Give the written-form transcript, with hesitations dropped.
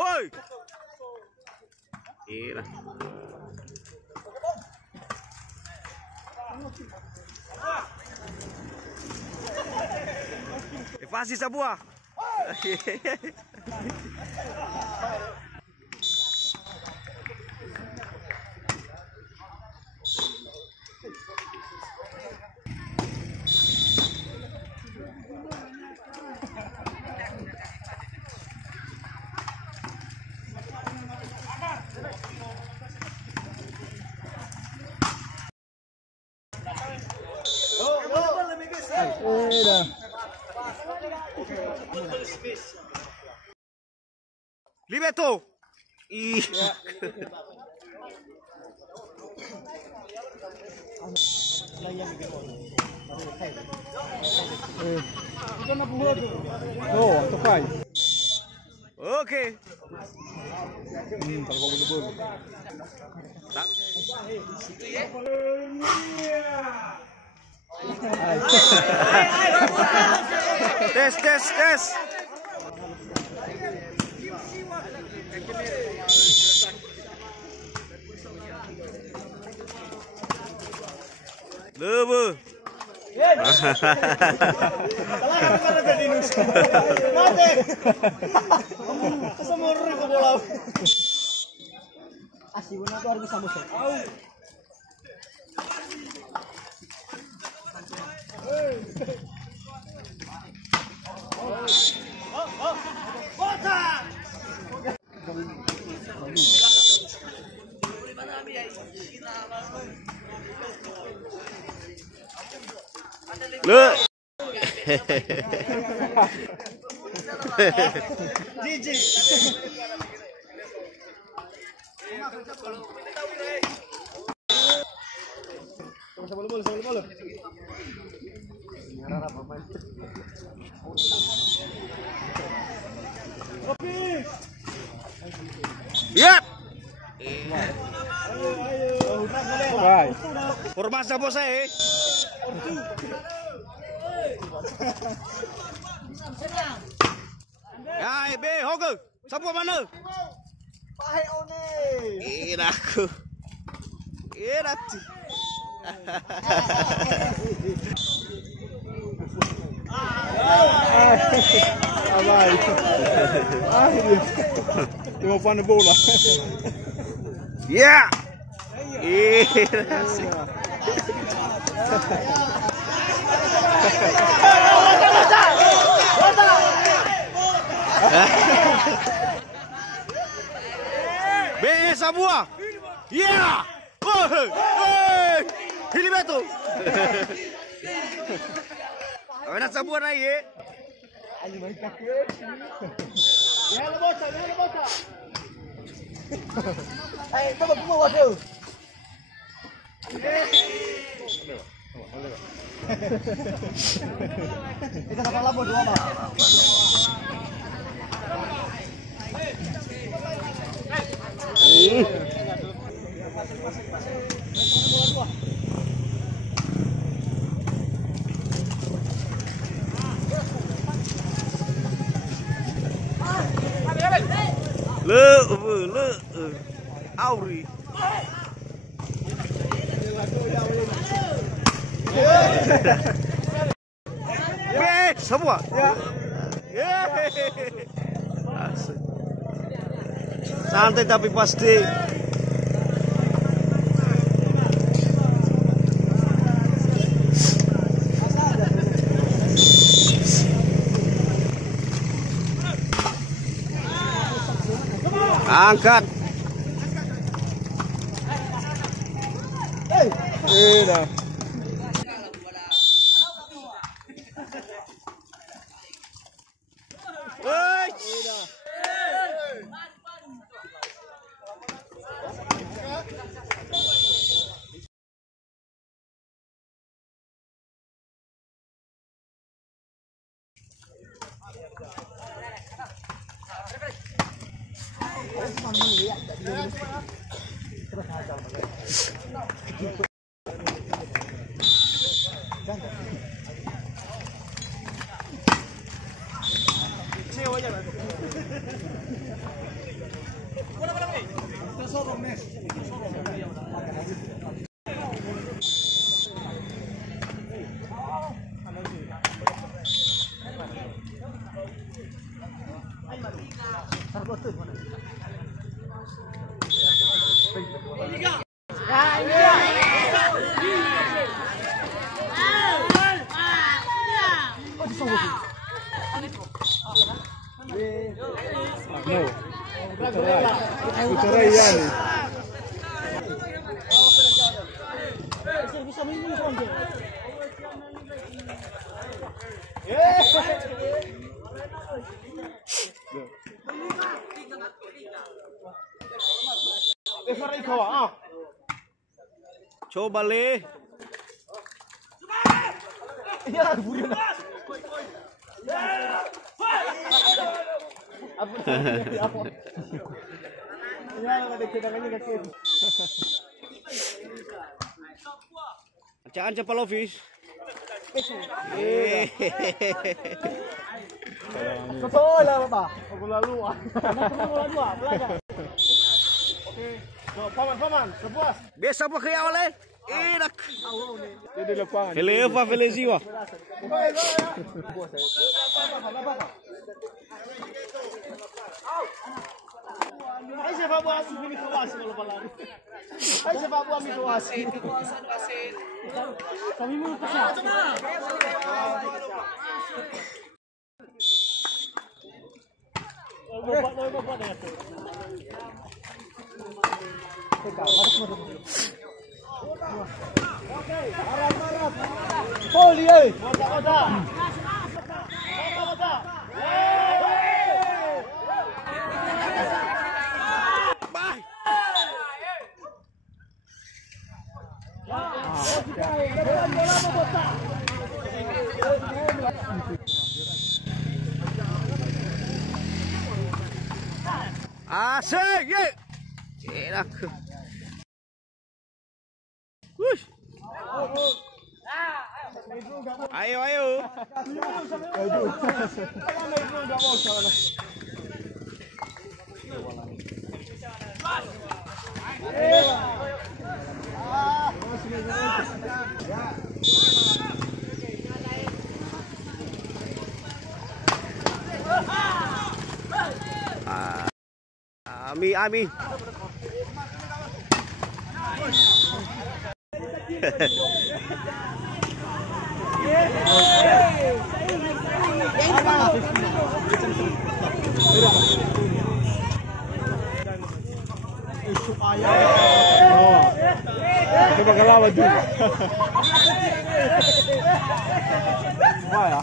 Oi. Gila. Evasi Sabua. Liberto. Iya. Oh, tepai. Oke. Kalau boleh. Tes. Lebe. Le. Gigi. Sama bola. Yap. Vai. Formasi bos saya. Ya, be, hoge. Sabua mana? Pahe one. Iraku. Irati. Vai. Eu vou para a bola. Ya. Irasi. Be Sabua. Ya. Oi. Hilibeto. Ana Sabua naik ye. Ya la bota. Ay, toma como waduh. Kita tak kalah bodoh amat. Le. Auri. Semua. Santai tapi pasti. Angkat. Dah. Bicara iya nih. Coba le. Iya, kemudian. Jangan cepat Lovis. Totoo lang ba? Pagulaluan. Pagulaluan, wala ka. Okay. So, paman, sebuah. Biasa apa kaya wale? Enak. Jadi lapangan. Feleva feleziwa. Ay, siya pa buwas, hindi kawas kalau pala. Ay, siya pa buwas, kawas. Kami mo pa siya. Poli, eh. Wada. Asik, ye. Enak. Wush. Ayo. Ami. Coba kelawat juga. Wah ya.